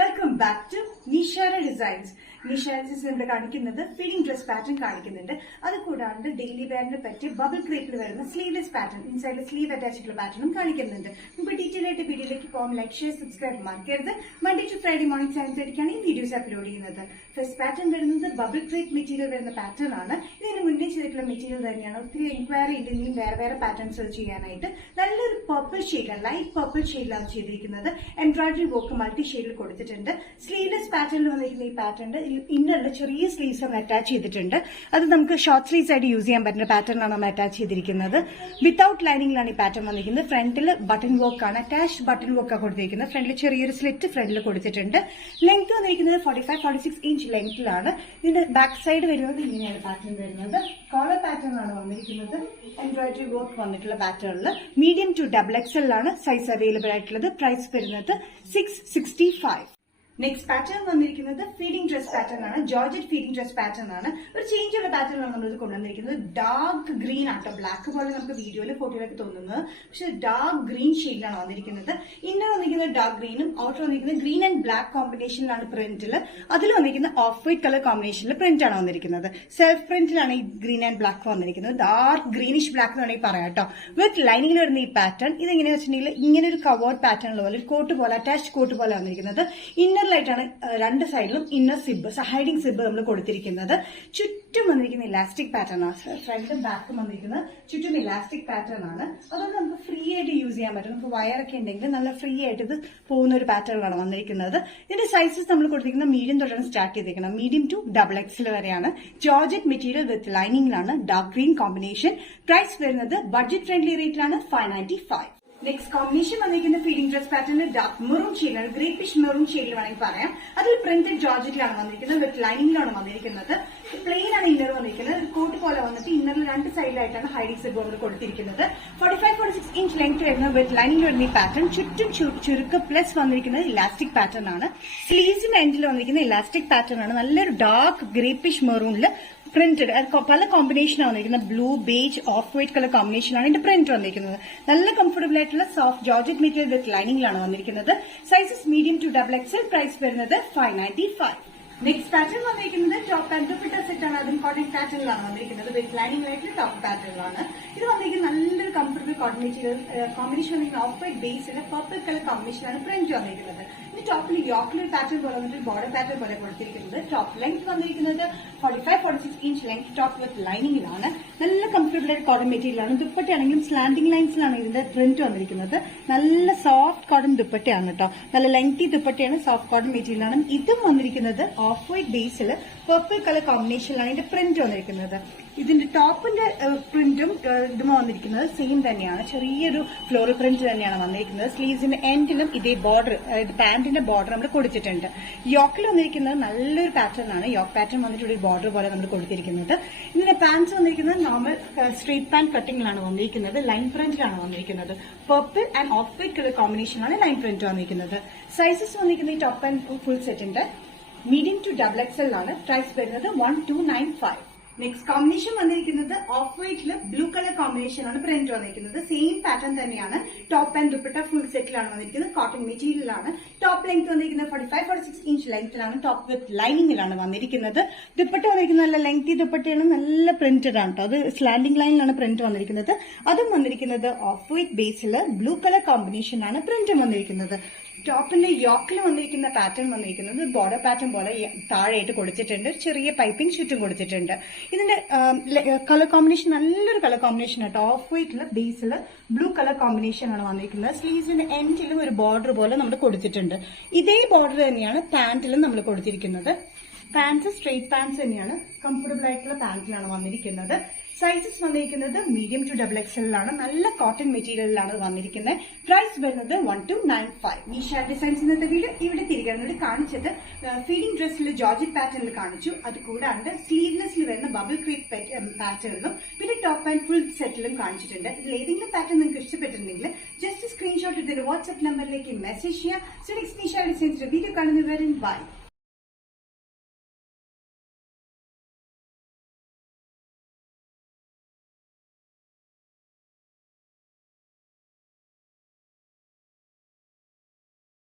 Welcome back to Nishara designs. Nishara designs ഇവിടെ കാണിക്കുന്നത് fitting dress pattern കാണിക്കുന്നുണ്ട്. അത് കൂടാണ്ട് ഡെയിലി വെയറിനെ പറ്റി ബബിൾ ക്രേപ്പിൽ വരുന്ന സ്ലീവ്ലെസ് പാറ്റേൺ, ഇൻസൈഡിൽ സ്ലീവ് അറ്റാച്ചിട്ടുള്ള പാറ്റേണും കാണിക്കുന്നുണ്ട്. നമുക്ക് ഡീറ്റെയിൽ ആയിട്ട് വീഡിയോയിലേക്ക് പോകാം. ലൈക്ക്, ഷെയർ, സബ്സ്ക്രൈബ് മറക്കരുത്. മൺഡേ ടു ഫ്രൈഡേ മോർണിംഗ് 7:30 ഈ വീഡിയോസ് അപ്ലോഡ് ചെയ്യുന്നത്. ഫസ്റ്റ് പാറ്റേൺ വരുന്നത് ബബിൾ ക്രേപ്പ് മെറ്റീരിയൽ വരുന്ന പാറ്റേൺ ആണ്. ഇതിന് മുന്നേ ചെയ്തിട്ടുള്ള മെറ്റീരിയൽ തന്നെയാണ്. ഒത്തിരി എൻക്വയറി ഉണ്ട് ഇനിയും വേറെ പാറ്റേൺസ് ചെയ്യാനായിട്ട്. നല്ലൊരു പർപ്പിൾ ഷെയ്ഡാണ്, ലൈറ്റ് പർപ്പിൾ ഷെയ്ഡിലാണ് ചെയ്തിരിക്കുന്നത്. എംബ്രോയിഡറി വർക്ക് മൾട്ടി ഷെയ്ഡിൽ കൊടുത്തിട്ടുണ്ട്. സ്ലീവ്ലെസ് പാറ്റേണിൽ വന്നിരിക്കുന്ന ഈ പാറ്റേൺ ഇന്നറിൽ ചെറിയ സ്ലീവ്സ് നമ്മൾ അറ്റാച്ച് ചെയ്തിട്ടുണ്ട്. അത് നമുക്ക് ഷോർട്ട് സ്ലീവ്സ് ആയിട്ട് യൂസ് ചെയ്യാൻ പറ്റുന്ന പാറ്റേണാണ് നമ്മൾ അറ്റാച്ച് ചെയ്തിരിക്കുന്നത്. വിത്തൌട്ട് ലൈനിങ്ങിലാണ് ഈ പാറ്റേൺ വന്നിരിക്കുന്നത്. ഫ്രണ്ടിൽ ബട്ടൺ വർക്ക് ആണ്, അറ്റാച്ച് ബട്ടൺ വർക്ക് ആണ് കൊടുത്തിരിക്കുന്നത്. ഫ്രണ്ടിൽ ചെറിയൊരു സ്ലിറ്റ് ഫ്രണ്ടിൽ കൊടുത്തിട്ടുണ്ട്. ലെങ്ത് വന്നിരിക്കുന്നത് 45-46 ഇഞ്ച് ലെങ്ത്തിലാണ്. ഇതിന്റെ ബാക്ക് സൈഡ് വരുന്നത് ഇങ്ങനെയാണ് പാറ്റേൺ വരുന്നത്. കോളർ പാറ്റേൺ ആണ് വന്നിരിക്കുന്നത്. എംബ്രോയിഡറി വർക്ക് വന്നിട്ടുള്ള പാറ്റേണിൽ മീഡിയം ടു XXL ആണ് സൈസ് അവൈലബിൾ ആയിട്ടുള്ളത്. പ്രൈസ് വരുന്നത് 665. നെക്സ്റ്റ് പാറ്റേൺ വന്നിരിക്കുന്നത് ഫീഡിംഗ് ഡ്രസ് പാറ്റേൺ ആണ്. ജോർജറ്റ് ഫീഡിംഗ് ഡ്രസ് പാറ്റേൺ ആണ്. ഒരു ചേഞ്ച് ഉള്ള പാറ്റേൺ ആണ് നമ്മൾ കൊണ്ടുവന്നിരിക്കുന്നത്. ഡാർക്ക് ഗ്രീൻ ആട്ടോ, ബ്ലാക്ക് പോലെ നമുക്ക് വീഡിയോയിലും ഫോട്ടോയിലൊക്കെ തോന്നുന്നത്, പക്ഷെ ഡാർക്ക് ഗ്രീൻ ഷെയ്ഡിലാണ് വന്നിരിക്കുന്നത്. ഇന്നർ വന്നിരിക്കുന്നത് ഡാർക്ക് ഗ്രീനും ഔട്ടർ വന്നിരിക്കുന്നത് ഗ്രീൻ ആൻഡ് ബ്ലാക്ക് കോമ്പിനേഷനിലാണ് പ്രിന്റിൽ. അതിൽ വന്നിരിക്കുന്ന ഓഫ് വൈറ്റ് കളർ കോമ്പിനേഷനിൽ പ്രിന്റ് ആണ് വന്നിരിക്കുന്നത്. സെൽഫ് പ്രിന്റിലാണ് ഈ ഗ്രീൻ ആൻഡ് ബ്ലാക്ക് വന്നിരിക്കുന്നത്. ഡാർക്ക് ഗ്രീനിഷ് ബ്ലാക്ക് എന്ന് വേണമെങ്കിൽ പറയാം കേട്ടോ. വിത്ത് ലൈനിങ്ങിൽ വരുന്ന ഈ പാറ്റേൺ ഇതെങ്ങനെയാ വെച്ചിട്ടുണ്ടെങ്കിൽ ഇങ്ങനെ ഒരു കവേർഡ് പാറ്റേൺ പോലെ ഒരു കോട്ട് പോലെ, അറ്റാച്ച് കോട്ട് പോലെ വന്നിരിക്കുന്നത്. ഇന്നർ ാണ് രണ്ട് സൈഡിലും ഇന്നർ സിബ്, ഹൈഡിംഗ് സിബ് നമ്മൾ കൊടുത്തിരിക്കുന്നത്. ചുറ്റും വന്നിരിക്കുന്ന ഇലാസ്റ്റിക് പാറ്റേൺ ആണ്. ഫ്രണ്ടും ബാക്കും വന്നിരിക്കുന്നത് ചുറ്റും ഇലാസ്റ്റിക് പാറ്റേൺ ആണ്. അതുകൊണ്ട് നമുക്ക് ഫ്രീ ആയിട്ട് യൂസ് ചെയ്യാൻ പറ്റും. നമുക്ക് വയറൊക്കെ ഉണ്ടെങ്കിൽ നല്ല ഫ്രീ ആയിട്ട് ഇത് പോകുന്ന ഒരു പാറ്റേണിലാണ് വന്നിരിക്കുന്നത്. ഇതിന്റെ സൈസസ് നമ്മൾ കൊടുത്തിരിക്കുന്നത് മീഡിയം തൊട്ടാണ് സ്റ്റാർട്ട് ചെയ്തിരിക്കുന്നത്. മീഡിയം ടു XXL വരെയാണ്. ജോർജറ്റ് മെറ്റീരിയൽ വിത്ത് ലൈനിങ്ങിലാണ്. Dark green combination. പ്രൈസ് വരുന്നത് ബഡ്ജറ്റ് ഫ്രണ്ട്ലി റേറ്റിലാണ് 595. നെക്സ്റ്റ് കോമ്പിനേഷൻ വന്നിരിക്കുന്ന ഫീഡിംഗ് ഡ്രസ് പാറ്റേണിൽ ഡാർക്ക് മെറൂൺ ഷെയ്ഡാണ്. ഗ്രേപ്പിഷ് മെറൂൺ ഷെയ്ഡിൽ വേണമെങ്കിൽ പറയാം. അതിൽ പ്രിന്റഡ് ജോർജറ്റിലാണ് വന്നിരിക്കുന്നത്. വിത്ത് ലൈനിങ്ങിലാണ് വന്നിരിക്കുന്നത്. പ്ലെയിൻ ആണ് ഇന്നർ വന്നിരിക്കുന്നത്. കോട്ട് പോലെ വന്നിട്ട് ഇന്നറിൽ രണ്ട് സൈഡിലായിട്ടാണ് ഹൈഡിംഗ് സിബ് നമ്മൾ കൊടുത്തിരിക്കുന്നത്. 45-46 ഇഞ്ച് ലെങ്ത് വരുന്ന വിത്ത് ലൈനിങ് വരുന്ന ഈ പാറ്റേൺ ചുറ്റും ചുരുക്ക പ്ലസ് വന്നിരിക്കുന്നത് ഇലാസ്റ്റിക് പാറ്റേൺ ആണ്. സ്ലീവ്സിന്റെ എൻഡിൽ വന്നിരിക്കുന്ന ഇലാസ്റ്റിക് പാറ്റേൺ ആണ്. നല്ലൊരു ഡാർക്ക് ഗ്രേപ്പിഷ് മെറൂണിൽ പ്രിന്റഡ് പല കോമ്പിനേഷനാണ് വന്നിരിക്കുന്നത്. Blue, beige, off white colour കോമ്പിനേഷനാണ് ഇതിന്റെ പ്രിന്റ് വന്നിരിക്കുന്നത്. നല്ല കംഫർട്ടബിൾ ആയിട്ടുള്ള സോഫ്റ്റ് ജോർജറ്റ് മെറ്റീരിയൽ വിത്ത് ലൈനിങ്ങിലാണ് വന്നിരിക്കുന്നത്. Sizes medium to XXL. Price വരുന്നത് 595. നെക്സ്റ്റ് പാറ്റേൺ വന്നിരിക്കുന്നത് ടോപ്പ് ആൻഡ് ദുപ്പട്ട സെറ്റ് ആണ്. അതും കോട്ടൺ പാറ്റേണിലാണ് വന്നിരിക്കുന്നത്. വിത്ത് ലൈനിങ് ആയിട്ട് ടോപ്പ് പാറ്റേണിലാണ്. ഇത് വന്നിരിക്കുന്നത് നല്ലൊരു കംഫർട്ടബിൾ കോട്ടൺ മെറ്റീരിയൽ കോമ്പിനേഷൻ വന്നിരിക്കുന്ന of white Basil purple colour കോമ്പിനേഷനാണ് പ്രിന്റ് വന്നിരിക്കുന്നത്. ഇനി ടോപ്പിൽ യോക്കിൽ പാറ്റേൺ പോലെ വന്നിട്ട് ബോർഡർ പാറ്റേൺ പോലെ കൊടുത്തിരിക്കുന്നത്. ടോപ്പ് ലെങ്ത് വന്നിരിക്കുന്നത് 45-46 ഇഞ്ച് ലെങ്ത്. ടോപ്പ് വിത്ത് ലൈനിങ്ങിലാണ്. നല്ല കംഫർട്ടബിൾ ആയിട്ട് കോട്ടൺ മെറ്റീരിയലാണ്. ദുപ്പട്ടയാണെങ്കിലും സ്ലാൻഡിംഗ് ലൈൻസിലാണ് ഇതിന്റെ പ്രിന്റ് വന്നിരിക്കുന്നത്. നല്ല സോഫ്റ്റ് കോട്ടൺ ദുപ്പട്ടയാണ് കേട്ടോ. നല്ല ലെങ്തി ദുപ്പട്ടയാണ്, സോഫ്റ്റ് കോട്ടൺ മെറ്റീരിയലാണ്. ഇതും വന്നിരിക്കുന്നത് of white Basil purple colour കോമ്പിനേഷനിലാണ് ഇതിന്റെ പ്രിന്റ് വന്നിരിക്കുന്നത്. ഇതിന്റെ ടോപ്പിന്റെ പ്രിന്റും ഇതും വന്നിരിക്കുന്നത് സെയിം തന്നെയാണ്. ചെറിയൊരു ഫ്ലോറൽ പ്രിന്റ് തന്നെയാണ് വന്നിരിക്കുന്നത്. സ്ലീവ്സിന്റെ എൻഡിലും ഇതേ ബോർഡർ, അതായത് പാന്റിന്റെ ബോർഡർ നമ്മൾ കൊടുത്തിട്ടുണ്ട്. യോക്കിൽ വന്നിരിക്കുന്നത് നല്ലൊരു പാറ്റേൺ ആണ്. യോക്ക് പാറ്റേൺ വന്നിട്ട് ഒരു ബോർഡർ പോലെ നമ്മൾ കൊടുത്തിരിക്കുന്നത്. ഇതിന്റെ പാന്റ്സ് വന്നിരിക്കുന്നത് നോർമൽ സ്ട്രേറ്റ് പാന്റ് കട്ടിങ്ങിലാണ് വന്നിരിക്കുന്നത്. ലൈൻ പ്രിന്റിലാണ് വന്നിരിക്കുന്നത്. Purple and of white colour കോമ്പിനേഷനാണ് ലൈൻ പ്രിന്റ് വന്നിരിക്കുന്നത്. സൈസസ് വന്നിരിക്കുന്നത് ഈ ടോപ്പ് ആൻഡ് ഫുൾ സെറ്റിന്റെ മീഡിയം ടു XXL ആണ്. പ്രൈസ് വരുന്നത് 1295. നെക്സ്റ്റ് കോമ്പിനേഷൻ വന്നിരിക്കുന്നത് ഓഫ് വൈറ്റില് ബ്ലൂ കളർ കോമ്പിനേഷൻ ആണ് പ്രിന്റ് വന്നിരിക്കുന്നത്. സെയിം പാറ്റേൺ തന്നെയാണ്. ടോപ്പ് ആൻഡ് ദുപ്പട്ട ഫുൾ സെറ്റിലാണ് വന്നിരിക്കുന്നത്. കോട്ടൺ മെറ്റീരിയലാണ്. ടോപ്പ് ലെങ്ത് വന്നിരിക്കുന്നത് 45-46 ഇഞ്ച് ലെങ്ത്തിലാണ്. ടോപ്പ് വിത്ത് ലൈനിങ്ങിലാണ് വന്നിരിക്കുന്നത്. ദുപ്പട്ട വന്നിരിക്കുന്നത് നല്ല ലെങ്തി ദുപ്പട്ടയാണ്. നല്ല പ്രിന്റഡ് ആണ് കേട്ടോ. അത് സ്ലാൻഡിംഗ് ലൈനിലാണ് പ്രിന്റ് വന്നിരിക്കുന്നത്. അതും വന്നിരിക്കുന്നത് of white Basil blue colour കോമ്പിനേഷനാണ് പ്രിന്റ് വന്നിരിക്കുന്നത്. ടോപ്പിന്റെ യോക്കിൽ വന്നിരിക്കുന്ന പാറ്റേൺ വന്നിരിക്കുന്നത് ബോർഡർ പാറ്റേൺ പോലെ താഴെയായിട്ട് കൊടുത്തിട്ടുണ്ട്. ചെറിയ പൈപ്പിംഗ് ചുറ്റും കൊടുത്തിട്ടുണ്ട്. ഇതിന്റെ കളർ കോമ്പിനേഷൻ നല്ലൊരു കളർ കോമ്പിനേഷൻ ആട്ടോ. ഓഫ് വൈറ്റില് ബേസിൽ ബ്ലൂ കളർ കോമ്പിനേഷൻ ആണ് വന്നിരിക്കുന്നത്. സ്ലീവ്സിന്റെ എൻഡിലും ഒരു ബോർഡർ പോലെ നമ്മൾ കൊടുത്തിട്ടുണ്ട്. ഇതേ ബോർഡർ തന്നെയാണ് പാന്റിലും നമ്മൾ കൊടുത്തിരിക്കുന്നത്. പാന്റ്സ് സ്ട്രെയിറ്റ് പാന്റ്സ് തന്നെയാണ്. കംഫർട്ടബിൾ ആയിട്ടുള്ള പാന്റിലാണ് വന്നിരിക്കുന്നത്. സൈസസ് വന്നിരിക്കുന്നത് മീഡിയം ടു XXL ആണ്. നല്ല കോട്ടൺ മെറ്റീരിയലിലാണ് വന്നിരിക്കുന്നത്. പ്രൈസ് വരുന്നത് 1295. നിഷാര ഡിസൈൻസ് ഇന്നത്തെ വീഡിയോ ഇവിടെ തിരികെ കാണിച്ചത് ഫീഡിംഗ് ഡ്രസ്സിൽ ജോർജറ്റ് പാറ്റേണിൽ കാണിച്ചു. അത് കൂടാണ്ട് സ്ലീവ്ലെസ്സിൽ വരുന്ന ബബിൾ ക്രീപ്പ് പാറ്റേണിലും പിന്നെ ടോപ്പ് ആൻഡ് ഫുൾ സെറ്റിലും കാണിച്ചിട്ടുണ്ട്. ഇതിൽ ഏതെങ്കിലും പാറ്റേൺ നിങ്ങൾക്ക് ഇഷ്ടപ്പെട്ടിട്ടുണ്ടെങ്കിൽ ജസ്റ്റ് സ്ക്രീൻഷോട്ട് എടുത്തിട്ട് വാട്സ്ആപ്പ് നമ്പറിലേക്ക് മെസ്സേജ് ചെയ്യാം. സോ നെക്സ്റ്റ് നിഷാര ഡിസൈൻസിന്റെ വീഡിയോ കാണുന്നവരെ ബൈ.